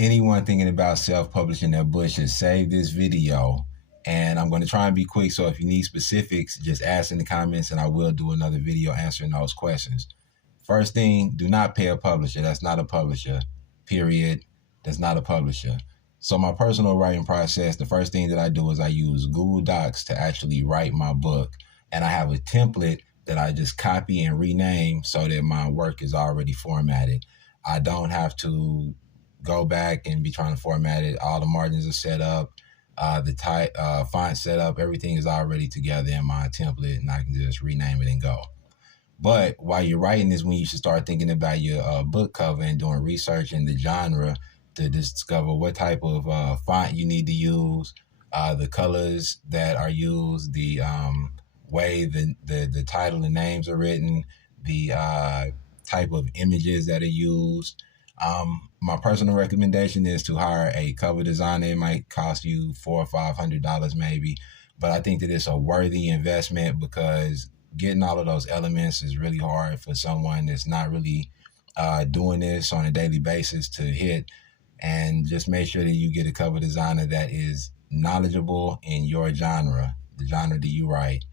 Anyone thinking about self-publishing their book should save this video. And I'm going to try and be quick, so if you need specifics, just ask in the comments and I will do another video answering those questions. First thing, do not pay a publisher. That's not a publisher, period. That's not a publisher. So my personal writing process, the first thing that I do is I use Google Docs to actually write my book. And I have a template that I just copy and rename so that my work is already formatted. I don't have to go back and be trying to format it. All the margins are set up, the font set up, everything is already together in my template, and I can just rename it and go. But while you're writing is when you should start thinking about your book cover and doing research in the genre to discover what type of font you need to use, the colors that are used, the way the title and names are written, the type of images that are used. My personal recommendation is to hire a cover designer. It might cost you $400 or $500 maybe, but I think that it's a worthy investment because getting all of those elements is really hard for someone that's not really doing this on a daily basis to hit. And just make sure that you get a cover designer that is knowledgeable in your genre, the genre that you write.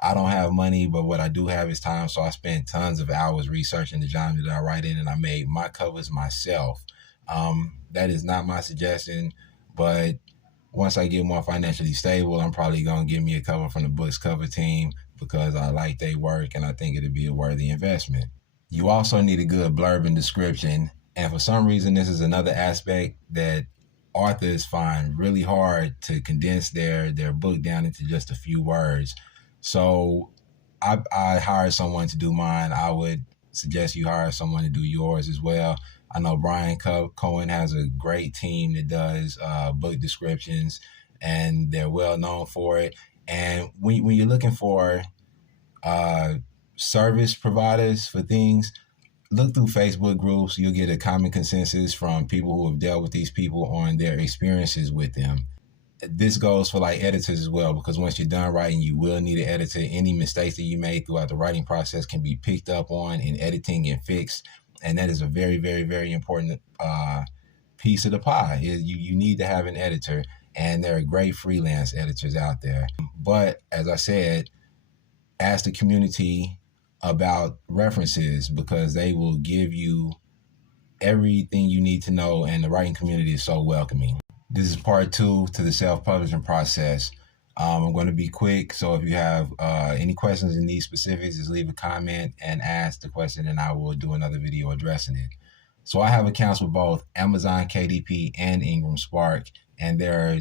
I don't have money, but what I do have is time, so I spent tons of hours researching the genre that I write in, and I made my covers myself. That is not my suggestion, but once I get more financially stable, I'm probably going to get me a cover from the book's cover team because I like their work and I think it'll be a worthy investment. You also need a good blurb and description, and for some reason, this is another aspect that authors find really hard to condense their book down into just a few words. So I hired someone to do mine. I would suggest you hire someone to do yours as well. I know Brian Cohen has a great team that does book descriptions, and they're well known for it. And when you're looking for service providers for things, look through Facebook groups. You'll get a common consensus from people who have dealt with these people on their experiences with them. This goes for like editors as well, because once you're done writing, you will need an editor. Any mistakes that you made throughout the writing process can be picked up on in editing and fixed. And that is a very, very, very important piece of the pie. You need to have an editor, and there are great freelance editors out there. But as I said, ask the community about references because they will give you everything you need to know, and the writing community is so welcoming. This is part 2 to the self-publishing process. I'm going to be quick, so if you have any questions in these specifics, just leave a comment and ask the question, and I will do another video addressing it. So I have accounts with both Amazon KDP and Ingram Spark, and they're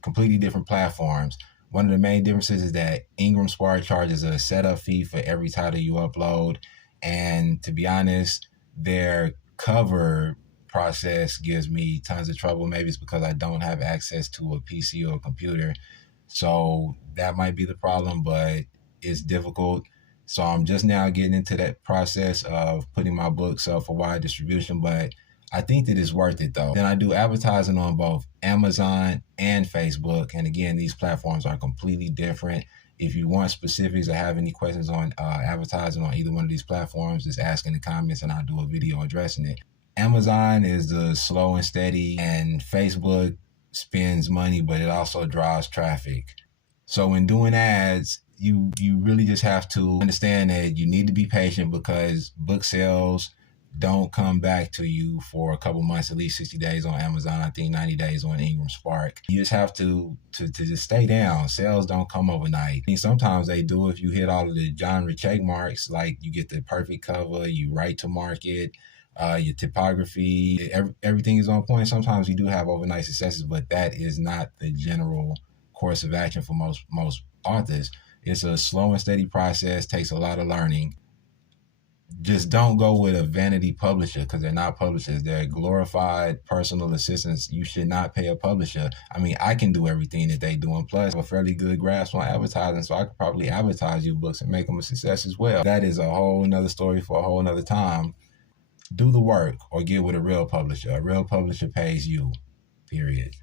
completely different platforms. One of the main differences is that Ingram Spark charges a setup fee for every title you upload, and to be honest, their cover process gives me tons of trouble. Maybe it's because I don't have access to a PC or a computer. So that might be the problem, but it's difficult. So I'm just now getting into that process of putting my books up for wide distribution, but I think that it's worth it though. Then I do advertising on both Amazon and Facebook. And again, these platforms are completely different. If you want specifics or have any questions on advertising on either one of these platforms, just ask in the comments and I'll do a video addressing it. Amazon is the slow and steady, and Facebook spends money, but it also draws traffic. So when doing ads, you really just have to understand that you need to be patient because book sales don't come back to you for a couple months, at least 60 days on Amazon. I think 90 days on Ingram Spark. You just have to just stay down. Sales don't come overnight. I mean, sometimes they do if you hit all of the genre check marks, like you get the perfect cover, you write to market, your typography, everything is on point. Sometimes you do have overnight successes, but that is not the general course of action for most authors. It's a slow and steady process, takes a lot of learning. Just don't go with a vanity publisher because they're not publishers. They're glorified personal assistants. You should not pay a publisher. I mean, I can do everything that they do, and plus I have a fairly good grasp on advertising, so I could probably advertise your books and make them a success as well. That is a whole nother story for a whole nother time. Do the work or get with a real publisher. A real publisher pays you, period.